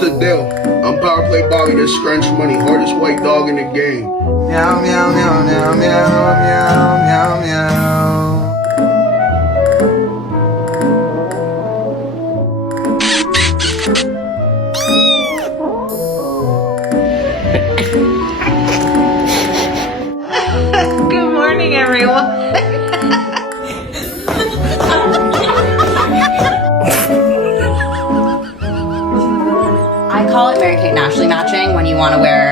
The deal. I'm power play Bobby, that scrunch money, hardest white dog in the game. Meow, meow, meow, meow, meow, meow, meow, meow. Good morning, everyone. I call it Mary Kate and Ashley matching when you want to wear